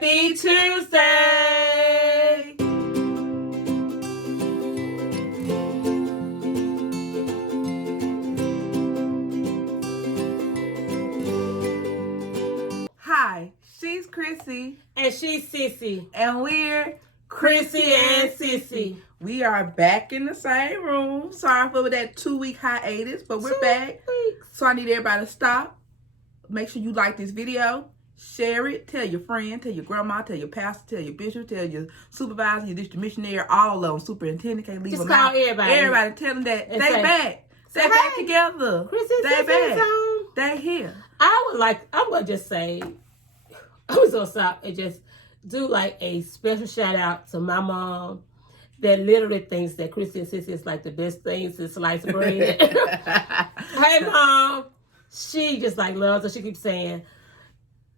Happy Tuesday! Hi, she's Chrissy. And she's Sissy. And we're Chrissy and Sissy. We are back in the same room. Sorry for that 2-week hiatus, but we're back. So I need everybody to stop. Make sure you like this video. Share it. Tell your friend. Tell your grandma. Tell your pastor. Tell your bishop. Tell your supervisor. Your district missionary. All of them. Superintendent. Can't leave Just them out. call everybody. Everybody. Tell them that And they say, back. They hey, back together. Chrissy and They Sissy back. on. They here. I'm going to just say, I was going to stop and just do like a special shout out to my mom that literally thinks that Chrissy and Sissy is like the best thing since sliced bread. Hey, Mom. She just like loves her. She keeps saying,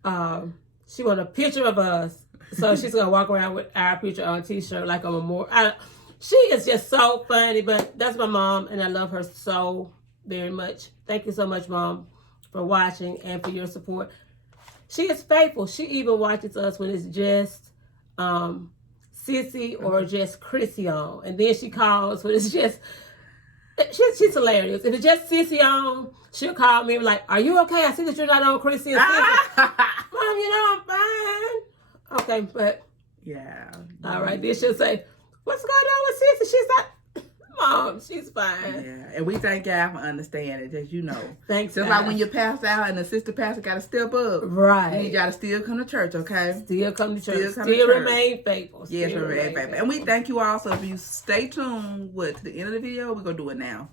she want a picture of us. So she's going to walk around with our picture on a t-shirt like a memorial. She is just so funny, but that's my mom, and I love her so very much. Thank you so much, Mom, for watching and for your support. She is faithful. She even watches us when it's just Sissy or just Chrissy on. And then she calls when it's just... She's hilarious. If it's just Sissy on, she'll call me and be like, "Are you okay? I see that you're not on Chrissy and Sissy." Mom, I'm fine. Okay, but... Yeah. All right, then she'll say, "What's going on with Sissy?" She's like, "Mom, she's fine." Yeah, and we thank God for understanding, as you know. Thanks, Just like when you pass out and the sister pastor got to step up. Right. We need y'all to still come to church, okay? Still come to church. Still Still remain faithful. Yes, remain faithful. And we thank you all. So if you stay tuned to the end of the video, we're going to do it now.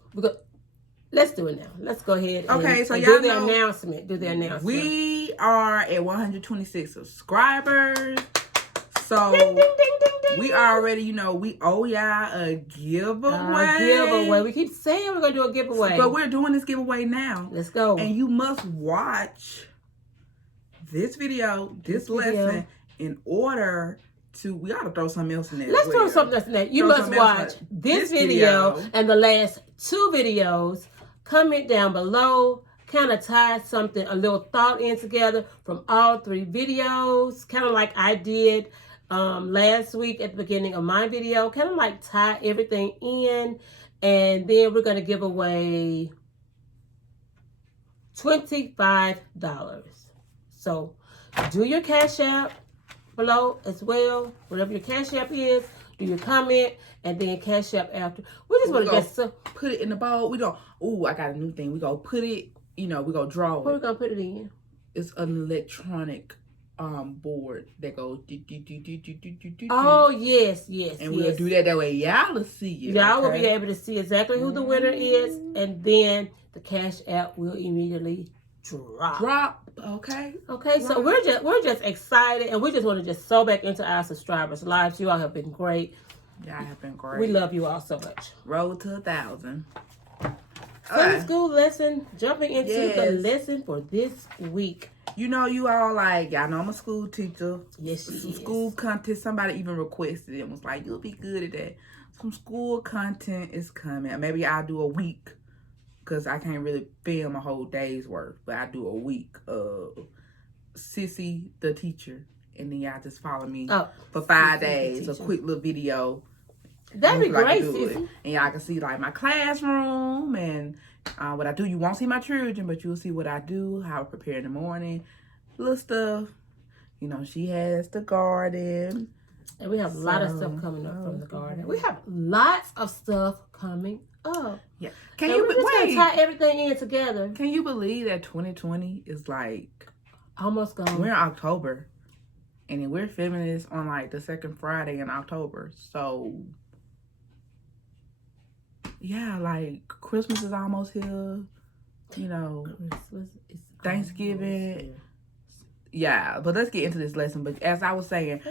Let's do it now. Let's go ahead and, okay, so and y'all do the know, announcement. Do the announcement. We are at 126 subscribers. So ding, ding, ding, ding, ding. we already, we owe y'all a giveaway. We keep saying we're going to do a giveaway. But we're doing this giveaway now. Let's go. And you must watch this video, this lesson, in order to, we ought to throw something else in there. Let's throw something else in there. You must watch this video and the last 2 videos. Comment down below. Kind of tie something, a little thought in together from all 3 videos. Kind of like I did last week at the beginning of my video. Kind of like tie everything in. And then we're going to give away $25. So do your Cash App below as well. Whatever your Cash App is, do your comment and then Cash App after. We just want to get some. Put it in the bowl. We go, I got a new thing. We go put it, we go draw it. What are we going to put it in? It's an electronic board that goes Oh, yes. And we'll do that way y'all will see it. Y'all will be able to see exactly who the winner is, and then the Cash App will immediately drop. Okay. So we're just excited, and we just want to just sow back into our subscribers' lives. You all have been great. Y'all have been great. We love you all so much. Road to 1,000. Sunday school lesson, jumping into the lesson for this week. You all y'all know I'm a school teacher. Yes, she is. School content, somebody even requested it and was like, you'll be good at that. Some school content is coming. Maybe I'll do a week, because I can't really film a whole day's work, but I do a week of Sissy the teacher, and then y'all just follow me for 5 days. A quick little video. That'd be great, Sissy. And y'all can see my classroom and what I do. You won't see my children, but you'll see what I do, how I prepare in the morning, little stuff. She has the garden. And we have a lot of stuff coming up from the garden. We have lots of stuff coming up. Yeah. We're just gonna tie everything in together. Can you believe that 2020 is almost gone? We're in October, and then we're filming this on the second Friday in October. So yeah, Christmas is almost here. Christmas is Thanksgiving. Yeah, but let's get into this lesson. But as I was saying,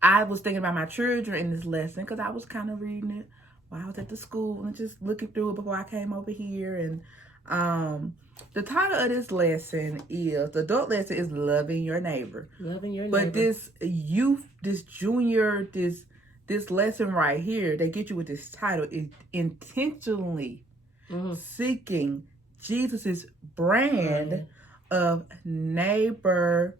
I was thinking about my children in this lesson because I was kind of reading it while I was at the school and just looking through it before I came over here. And the title of this lesson is, the adult lesson is Loving Your Neighbor. Loving your neighbor. But this this lesson right here, they get you with this title, is intentionally seeking Jesus's brand of neighborliness.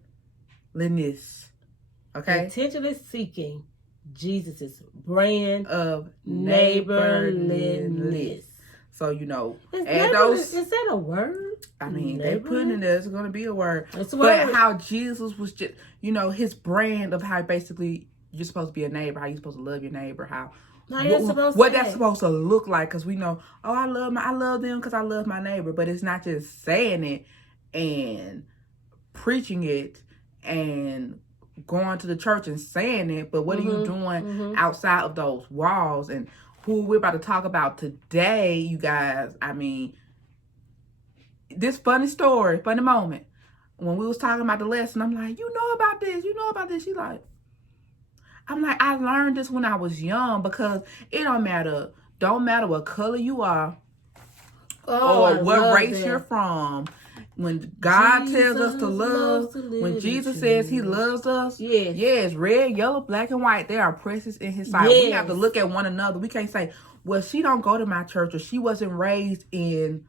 Okay? Intentionally seeking Jesus' brand Of neighborliness. So, you know, add those. Is that a word? I mean, they put in there, it's going to be a word. It's a but word. How Jesus was just, you know, his brand of how basically you're supposed to be a neighbor, how you're supposed to love your neighbor, what that's supposed to look like. Because we know, I love them because I love my neighbor. But it's not just saying it and preaching it and going to the church and saying it, but what are you doing outside of those walls? And who we're about to talk about today, you guys, I mean, this funny moment. When we was talking about the lesson, I'm like, you know about this. She's like, I'm like, I learned this when I was young because it don't matter what color you are or what race you're from. When God tells us to love, when Jesus says he loves us, yes, red, yellow, black, and white, they are precious in his sight. We have to look at one another. We can't say, well, she don't go to my church, or she wasn't raised in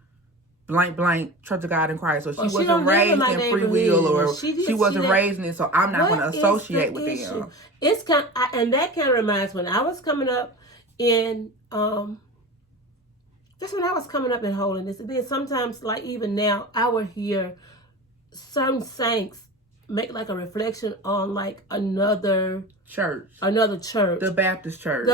blank Church of God in Christ, or she wasn't raised in free will, or she wasn't raised in it, so I'm not going to associate with them. It's and that kind of reminds when I was coming up in that's when I was coming up in holiness. And then sometimes, like even now, I would hear certain saints make like a reflection on like another church, the Baptist church.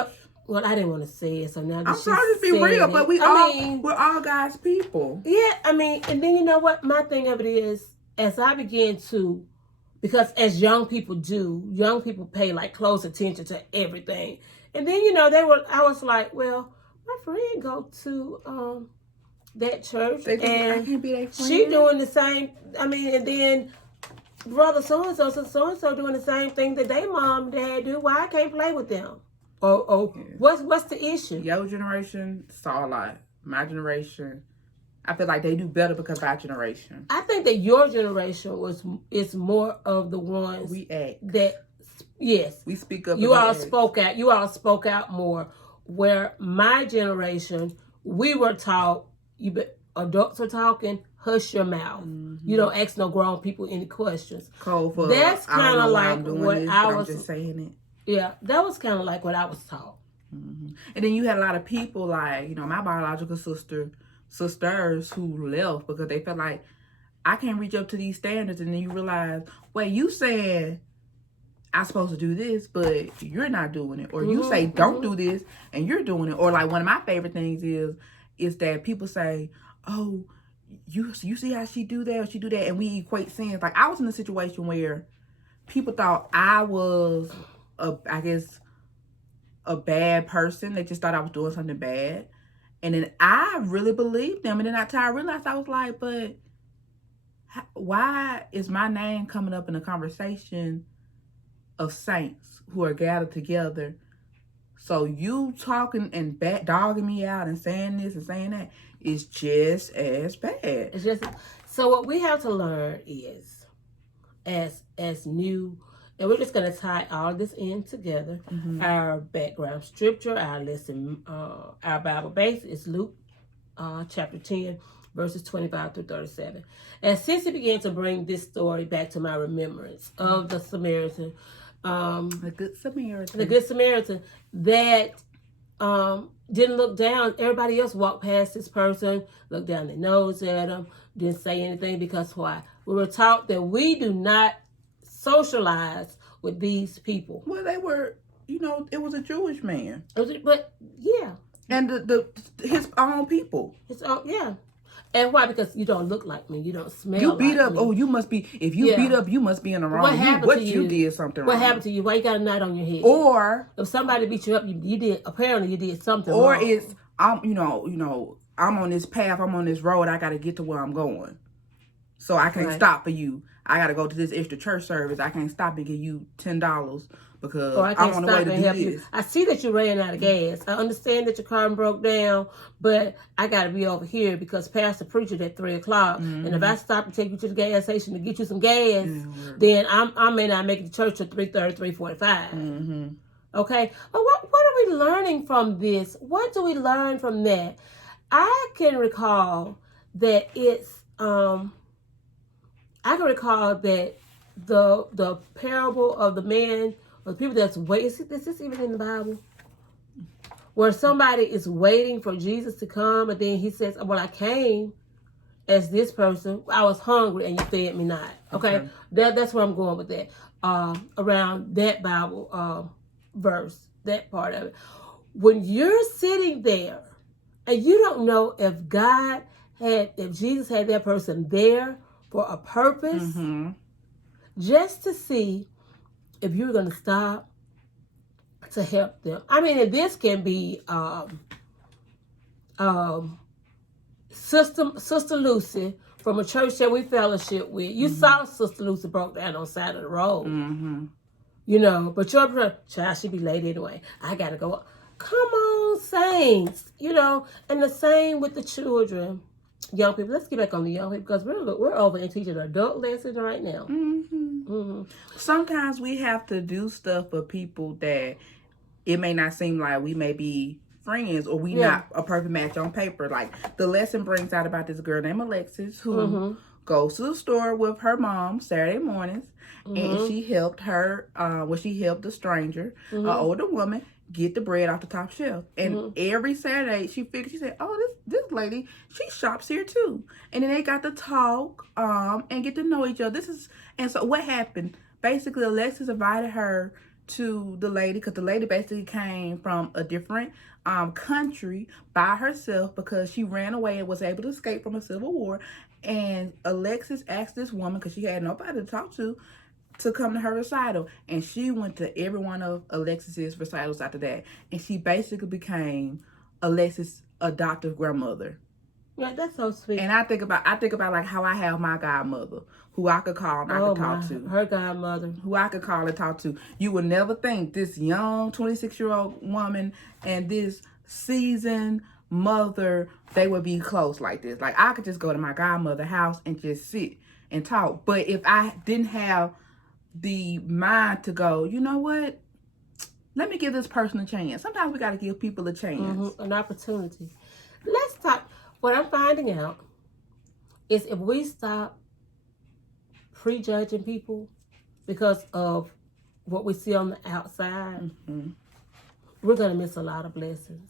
Well, I didn't want to say it, so now I'm trying to be real, but we're all God's people. Yeah, I mean, and then you know what? My thing of it is, as I began to, because as young people pay like close attention to everything. And then, you know, I was like, well, my friend go to that church, and I can't be their friend. She doing the same. I mean, and then brother so and so doing the same thing that they mom and dad do. Why I can't play with them? What's the issue? Your generation saw a lot. My generation, I feel like they do better because of our generation. I think that your generation is more of the ones we act that. Yes, we speak up. You all spoke out. You all spoke out more. Where my generation, we were taught, adults are talking, hush your mouth. You don't ask no grown people any questions. That's kind of like what I was just saying it. Yeah, that was kind of like what I was taught. And then you had a lot of people like, you know, my biological sisters who left because they felt like, I can't reach up to these standards. And then you realize, wait, you said I'm supposed to do this, but you're not doing it. Or you say, don't do this, and you're doing it. Or like one of my favorite things is that people say, oh, you see how she do that or she do that, and we equate sins. Like I was in a situation where people thought I was a bad person. They just thought I was doing something bad. And then I really believed them. And then I realized, I was like, but why is my name coming up in a conversation of saints who are gathered together? So you talking and dogging me out and saying this and saying that is just as bad. It's just, so what we have to learn is, as new, and we're just going to tie all this in together. Our background scripture, our lesson, our Bible base is Luke chapter 10, verses 25 through 37. As Sissy began to bring this story back to my remembrance of the Samaritan, the Good Samaritan that didn't look down. Everybody else walked past this person, looked down their nose at him, didn't say anything, because why? We were taught that we do not socialize with these people. Well, they were, you know, it was a Jewish man. But yeah. And his own people. Yeah. And why? Because you don't look like me. You don't smell you beat like up. me. Oh, you must be. If you beat up, you must be in the wrong. What happened to you? You did something wrong. What happened to you? Why you got a knot on your head? Or if somebody beat you up, you did. Apparently, you did something or wrong. Or it's I'm on this path. I'm on this road. I got to get to where I'm going. So I can't stop for you. I got to go to this extra church service. I can't stop and give you $10 because I'm on the way to do this. You. I see that you ran out of gas. I understand that your car broke down, but I got to be over here because Pastor preached at 3:00. And if I stop and take you to the gas station to get you some gas, then I may not make it to church till 3:30, 3:45. Okay? But what are we learning from this? What do we learn from that? I can recall that the parable of the man or the people that's waiting. Is this even in the Bible? Where somebody is waiting for Jesus to come, and then he says, "Well, I came as this person. I was hungry, and you fed me not." Okay, that's where I'm going with that. Around that Bible verse, that part of it. When you're sitting there, and you don't know if Jesus had that person there for a purpose, just to see if you're going to stop to help them. I mean, and this can be Sister Lucy from a church that we fellowship with. You saw Sister Lucy broke down on the side of the road. You know, but your child should be late anyway. I got to go. Come on, saints. You know, and the same with the children. Young people. Let's get back on the young people because we're over and teaching adult lessons right now. Sometimes we have to do stuff for people that it may not seem like we may be friends or we not a perfect match on paper. Like the lesson brings out about this girl named Alexis who goes to the store with her mom Saturday mornings, and she helped her she helped a stranger, an older woman, get the bread off the top shelf. And every Saturday she said, "Oh, this lady, she shops here too." And then they got to talk and get to know each other. And so what happened? Basically, Alexis invited her to the lady because the lady basically came from a different country by herself because she ran away and was able to escape from a civil war. And Alexis asked this woman, because she had nobody to talk to come to her recital. And she went to every one of Alexis's recitals after that. And she basically became Alexis' adoptive grandmother. Yeah, that's so sweet. And I think about like how I have my godmother, who I could call and I could talk to. Her godmother. Who I could call and talk to. You would never think this young 26-year-old woman and this seasoned mother, they would be close like this. Like I could just go to my godmother's house and just sit and talk. But if I didn't have the mind to go, you know what? Let me give this person a chance. Sometimes we got to give people a chance. An opportunity. Let's talk. What I'm finding out is if we stop prejudging people because of what we see on the outside, we're going to miss a lot of blessings.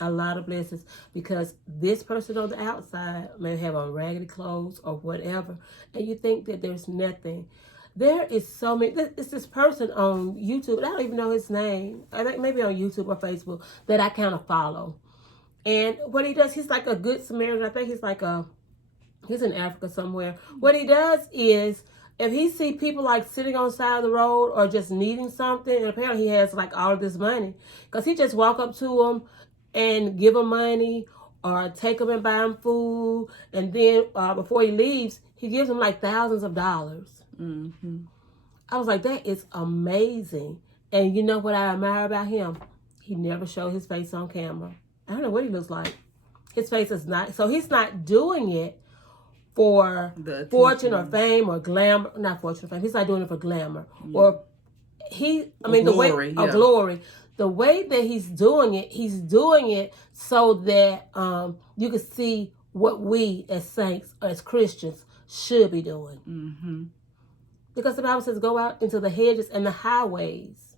A lot of blessings because this person on the outside may have on raggedy clothes or whatever, and you think that there's nothing. There is so many. It's this person on YouTube, and I don't even know his name. I think maybe on YouTube or Facebook that I kind of follow. And what he does, he's like a good Samaritan. I think he's in Africa somewhere. What he does is, if he see people like sitting on the side of the road or just needing something, and apparently he has like all of this money, because he just walk up to them and give them money or take them and buy them food, and then before he leaves, he gives them like thousands of dollars. I was like, that is amazing. And you know what I admire about him? He never showed his face on camera. I don't know what he looks like. His face is not, so he's not doing it for fortune or fame or glamour. Not fortune or fame. He's not doing it for glamour or glory. The way that he's doing it so that you can see what we as saints, as Christians, should be doing. Because the Bible says, go out into the hedges and the highways.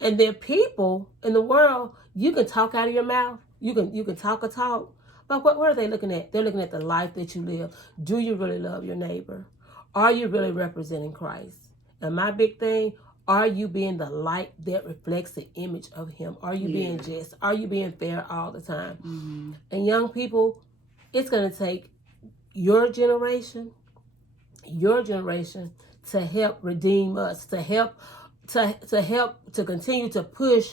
And there are people in the world, you can talk out of your mouth. You can talk a talk. But what are they looking at? They're looking at the life that you live. Do you really love your neighbor? Are you really representing Christ? And my big thing, are you being the light that reflects the image of him? Are you being just? Are you being fair all the time? And young people, it's going to take your generation to help redeem us, to help to continue to push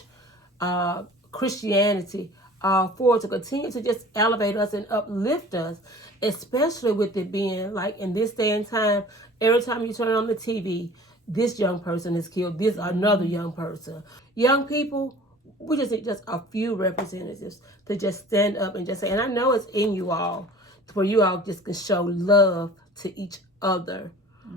Christianity forward, to continue to just elevate us and uplift us, especially with it being like in this day and time, every time you turn on the TV, this young person is killed, this another young person. Young people, we just need just a few representatives to just stand up and just say, and I know it's in you all, where you all just can show love to each other.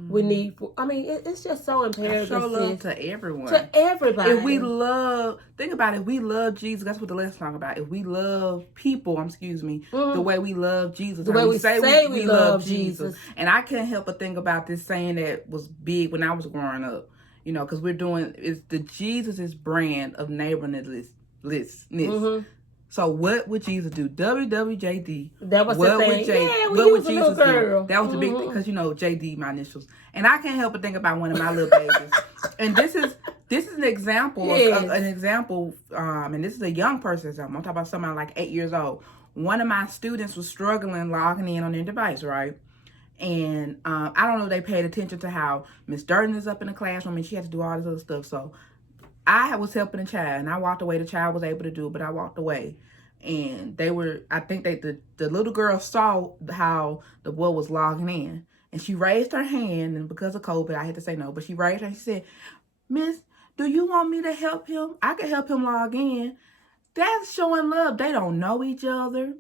We need, it's just so imperative. Show love to everyone. To everybody. If we love, think about it, if we love Jesus, that's what the lesson talk about. If we love people, the way we love Jesus. The way we say we love Jesus. And I can't help but think about this saying that was big when I was growing up. You know, because it's the Jesus' brand of neighborliness. So what would Jesus do? WWJD. That was what the thing. What would Jesus do? That was the big thing, because JD my initials, and I can't help but think about one of my little babies. And this is an example, yes. And this is a young person's example. I'm talking about somebody like 8 years old. One of my students was struggling logging in on their device, right? And I don't know if they paid attention to how Miss Durden is up in the classroom and she had to do all this other stuff. So I was helping the child, and I walked away. The child was able to do it, but I walked away. And the little girl saw how the boy was logging in. And she raised her hand, and because of COVID, I had to say no. But she raised her and she said, "Miss, do you want me to help him? I can help him log in." That's showing love. They don't know each other.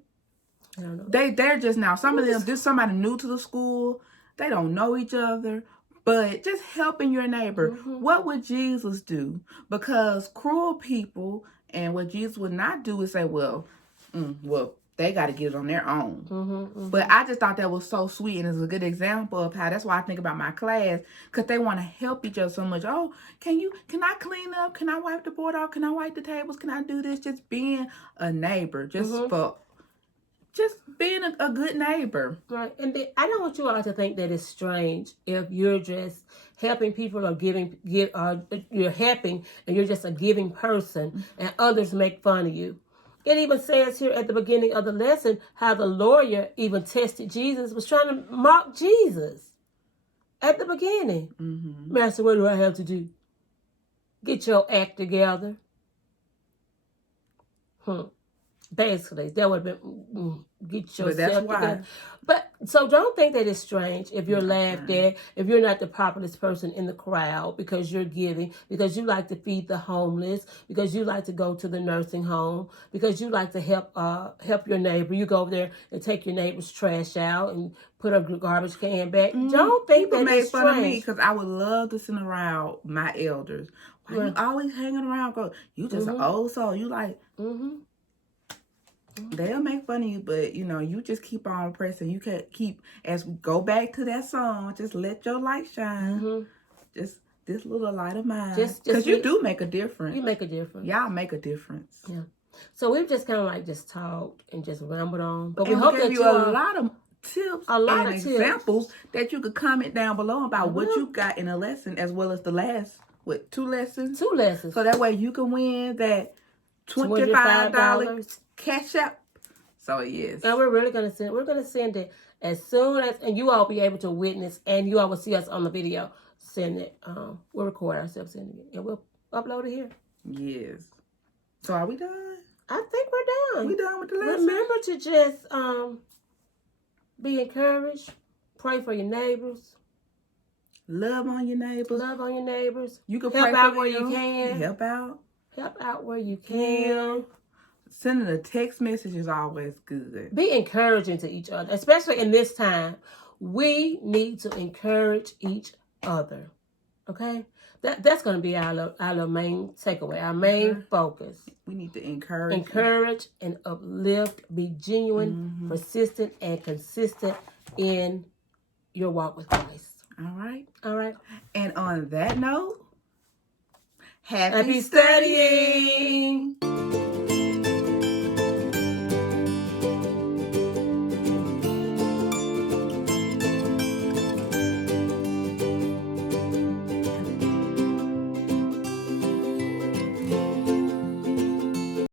I don't know. They're just now. Some of them, just somebody new to the school. They don't know each other. But just helping your neighbor. What would Jesus do? Because cruel people, and what Jesus would not do is say, well, they got to get it on their own. But I just thought that was so sweet, and it's a good example of how, that's why I think about my class, because they want to help each other so much. Oh, can I clean up? Can I wipe the board off? Can I wipe the tables? Can I do this? Just being a neighbor, just being a good neighbor. Right. And I don't want you all to think that it's strange if you're just helping people or you're helping and you're just a giving person and others make fun of you. It even says here at the beginning of the lesson how the lawyer even tested Jesus, was trying to mock Jesus at the beginning. Master, what do I have to do? Get your act together. Basically, that would have been get yourself together. But so don't think that it's strange if you're laughed at, if you're not the popularest person in the crowd because you're giving, because you like to feed the homeless, because you like to go to the nursing home, because you like to help your neighbor. You go over there and take your neighbor's trash out and put a garbage can back. Don't think people that it's strange. People made fun of me because I would love to sit around my elders. Why you always hanging around? You just an old soul. You like. They'll make fun of you, but you just keep on pressing. You can't keep, as we go back to that song, just let your light shine. Just this little light of mine. Because you do make a difference. You make a difference. Y'all make a difference. Yeah. So we've just kind of just talked and just rambled on. But we hope that you a lot of tips and examples that you could comment down below about what you got in a lesson, as well as the last, 2 lessons? 2 lessons. So that way you can win that $25 cash out. So yes. And we're really going to send it as soon as, and you all be able to witness, and you all will see us on the video. Send it. We'll record ourselves sending it, and we'll upload it here. Yes. So are we done? I think we're done. We done with the lesson. Remember to just be encouraged. Pray for your neighbors. Love on your neighbors. Love on your neighbors. You can help pray out for where them. you can. Help out. Help out where you can. Sending a text message is always good. Be encouraging to each other, especially in this time. We need to encourage each other. Okay? That's going to be our main takeaway, our main focus. We need to encourage. Encourage and uplift. Be genuine, persistent, and consistent in your walk with Christ. All right. All right. And on that note, happy studying.